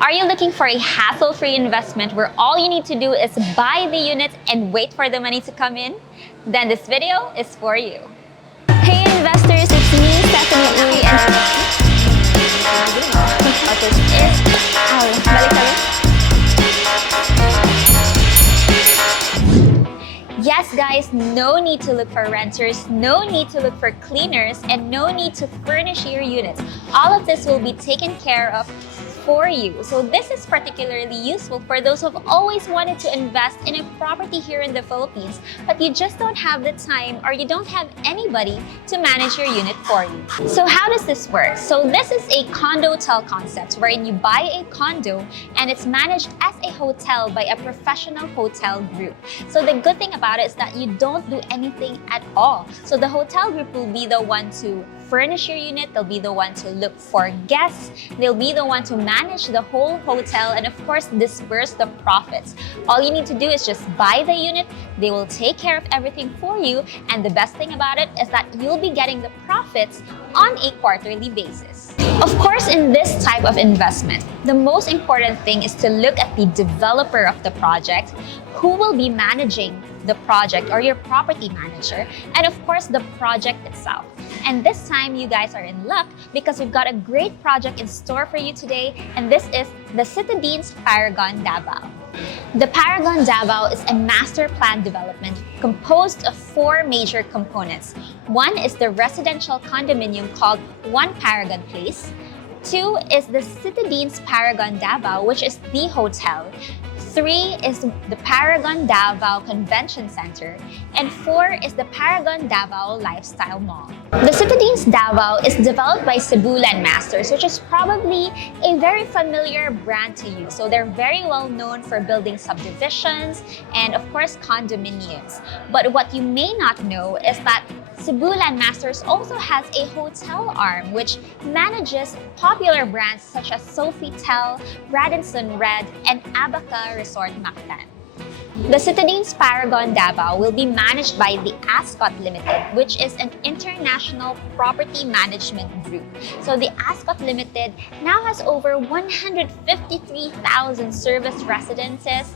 Are you looking for a hassle-free investment where all you need to do is buy the unit and wait for the money to come in? Then this video is for you. Hey investors, it's me, Stephanie, and yes guys, no need to look for renters, no need to look for cleaners, and no need to furnish your units. All of this will be taken care of for you. So this is particularly useful for those who've always wanted to invest in a property here in the Philippines, but you just don't have the time or you don't have anybody to manage your unit for you. So how does this work? So this is a Condotel concept wherein you buy a condo and it's managed as a hotel by a professional hotel group. So the good thing about it is that you don't do anything at all. So the hotel group will be the one to furnish your unit, they'll be the one to look for guests, they'll be the one to manage the whole hotel, and of course disperse the profits. All you need to do is just buy the unit, they will take care of everything for you, and the best thing about it is that you'll be getting the profits on a quarterly basis. Of course, in this type of investment, the most important thing is to look at the developer of the project, who will be managing the project or your property manager, and of course the project itself. And this time you guys are in luck because we've got a great project in store for you today, and this is the Citadines Paragon Davao. The Paragon Davao is a master plan development composed of 4 major components. One is the residential condominium called One Paragon Place. 2 is the Citadines Paragon Davao, which is the hotel. 3 is the Paragon Davao Convention Center, and 4 is the Paragon Davao Lifestyle Mall. The Citadines Davao is developed by Cebu Land Masters, which is probably a very familiar brand to you. So they're very well known for building subdivisions and of course condominiums. But what you may not know is that Cebu Land Masters also has a hotel arm which manages popular brands such as Sofitel, Radisson Red, and Abaca Resort Mactan. The Citadines Paragon Davao will be managed by the Ascot Limited, which is an international property management group. So the Ascot Limited now has over 153,000 service residences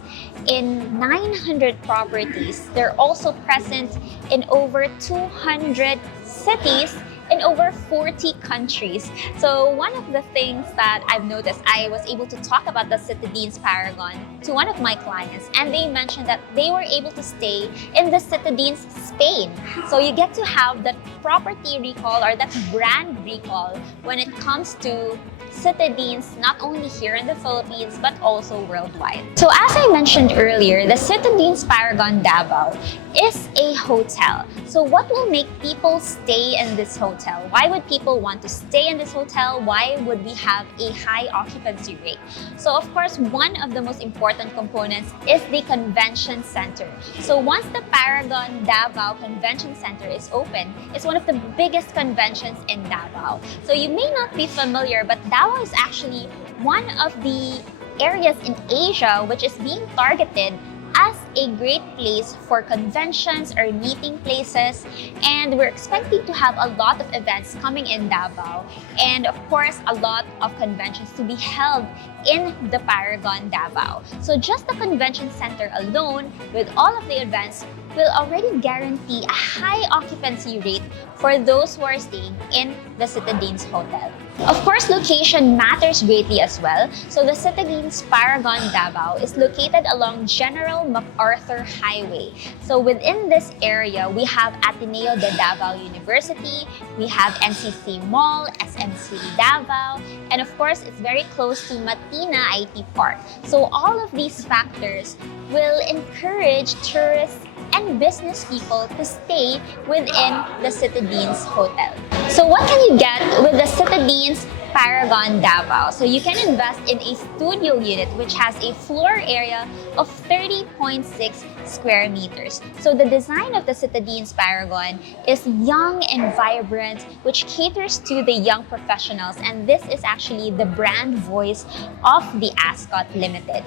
in 900 properties. They're also present in over 200 cities in over 40 countries. So one of the things that I've noticed, I was able to talk about the Citadines Paragon to one of my clients, and they mentioned that they were able to stay in the Citadines Spain. So you get to have that property recall or that brand recall when it comes to Citadines, not only here in the Philippines, but also worldwide. So as I mentioned earlier, the Citadines Paragon Davao is a hotel. So what will make people stay in this hotel? Why would people want to stay in this hotel? Why would we have a high occupancy rate? So of course, one of the most important components is the convention center. So once the Paragon Davao Convention Center is open, it's one of the biggest conventions in Davao. So you may not be familiar, but Davao is actually one of the areas in Asia which is being targeted as a great place for conventions or meeting places, and we're expecting to have a lot of events coming in Davao, and of course a lot of conventions to be held in the Paragon Davao. So just the convention center alone, with all of the events, will already guarantee a high occupancy rate for those who are staying in the Citadines Hotel. Of course, location matters greatly as well. So the Citadines Paragon Davao is located along General MacArthur Highway. So within this area, we have Ateneo de Davao University, we have NCC Mall, SMC Davao, and of course, it's very close to Matina IT Park. So all of these factors will encourage tourists and business people to stay within the Citadines Hotel. So what can you get with the Citadines Paragon Davao? So you can invest in a studio unit which has a floor area of 30.6 square meters. So the design of the Citadines Paragon is young and vibrant, which caters to the young professionals, and this is actually the brand voice of the Ascot Limited.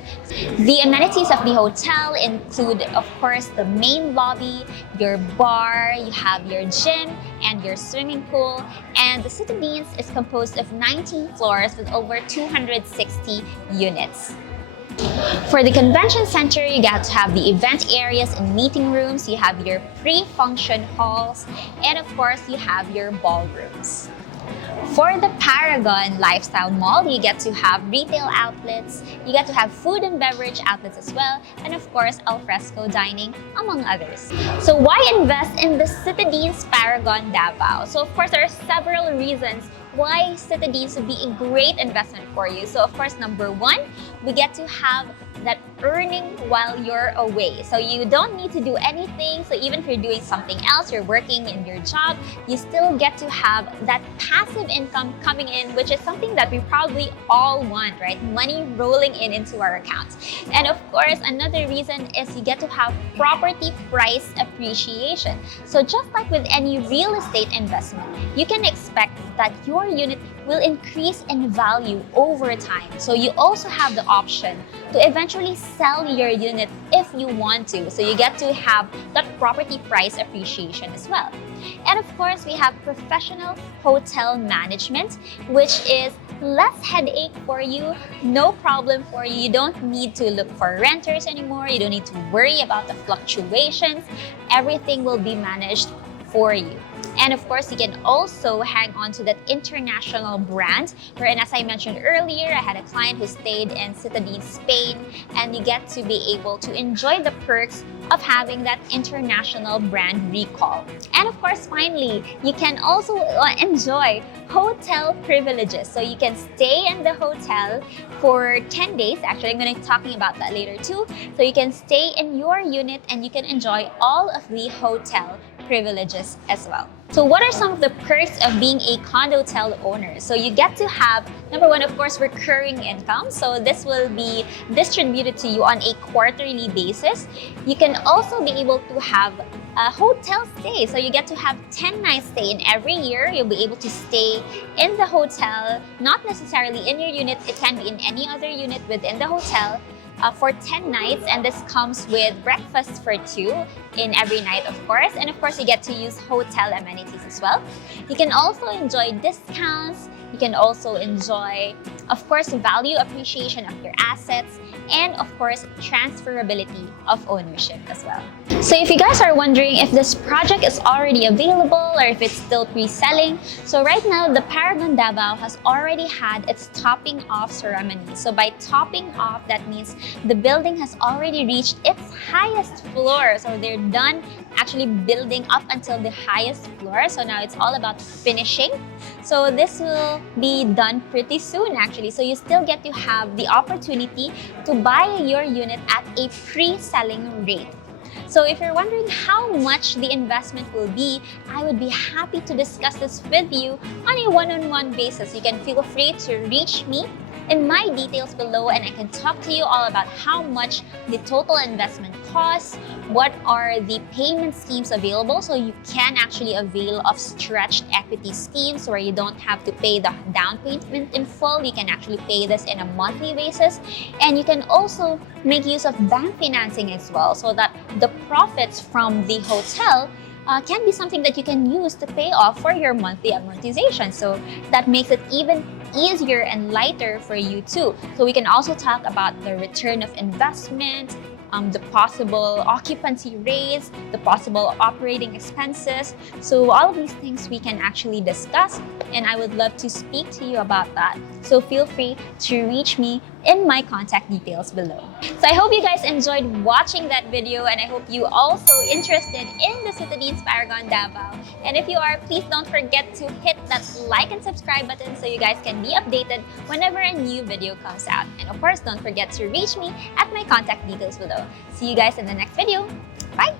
The amenities of the hotel include, of course, the main lobby, your bar, you have your gym, and your swimming pool. And the Citadines is composed of 19 floors with over 260 units. For the convention center, you got to have the event areas and meeting rooms, you have your pre-function halls, and of course, you have your ballrooms. For the Paragon Lifestyle Mall, you get to have retail outlets, you get to have food and beverage outlets as well, and of course, alfresco dining, among others. So why invest in the Citadines Paragon Davao? So of course, there are several reasons why Citadines would be a great investment for you. So of course, number one, we get to have that earning while you're away. So you don't need to do anything. So even if you're doing something else, you're working in your job, you still get to have that passive income coming in, which is something that we probably all want, right? Money rolling in into our accounts. And of course, another reason is you get to have property price appreciation. So just like with any real estate investment, you can expect that your unit will increase in value over time. So you also have the option to eventually sell your unit if you want to. So you get to have that property price appreciation as well. And of course, we have professional hotel management, which is less headache for you, no problem for you. You don't need to look for renters anymore. You don't need to worry about the fluctuations. Everything will be managed for you. And of course, you can also hang on to that international brand, wherein, as I mentioned earlier, I had a client who stayed in Citadines, Spain, and you get to be able to enjoy the perks of having that international brand recall. And of course, finally, you can also enjoy hotel privileges. So you can stay in the hotel for 10 days. Actually, I'm going to be talking about that later too. So you can stay in your unit and you can enjoy all of the hotel privileges as well. So what are some of the perks of being a Condotel owner? So you get to have, number one, of course, recurring income. So this will be distributed to you on a quarterly basis. You can also be able to have a hotel stay. So you get to have 10 nights stay in every year. You'll be able to stay in the hotel, not necessarily in your unit. It can be in any other unit within the hotel. For 10 nights, and this comes with breakfast for 2 in every night, of course. And of course, you get to use hotel amenities as well. You can also enjoy discounts. You can also enjoy, of course, value appreciation of your assets, and of course, transferability of ownership as well. So if you guys are wondering if this project is already available or if it's still pre-selling, so right now, the Paragon Davao has already had its topping off ceremony. So by topping off, that means the building has already reached its highest floor. So they're done actually building up until the highest floor. So now it's all about finishing. So this will be done pretty soon actually. So you still get to have the opportunity to buy your unit at a pre-selling rate. So if you're wondering how much the investment will be, I would be happy to discuss this with you on a one-on-one basis. You can feel free to reach me in my details below and I can talk to you all about how much the total investment costs, what are the payment schemes available, so you can actually avail of stretched equity schemes where you don't have to pay the down payment in full. You can actually pay this in a monthly basis, and you can also make use of bank financing as well, so that the profits from the hotel can be something that you can use to pay off for your monthly amortization. So that makes it even easier and lighter for you too. So we can also talk about the return of investment, the possible occupancy rates, the possible operating expenses. So all of these things we can actually discuss, and I would love to speak to you about that. So feel free to reach me in my contact details below. So I hope you guys enjoyed watching that video, and I hope you also interested in the Citadines Paragon Davao. And if you are, please don't forget to hit that like and subscribe button so you guys can be updated whenever a new video comes out. And of course, don't forget to reach me at my contact details below. See you guys in the next video. Bye!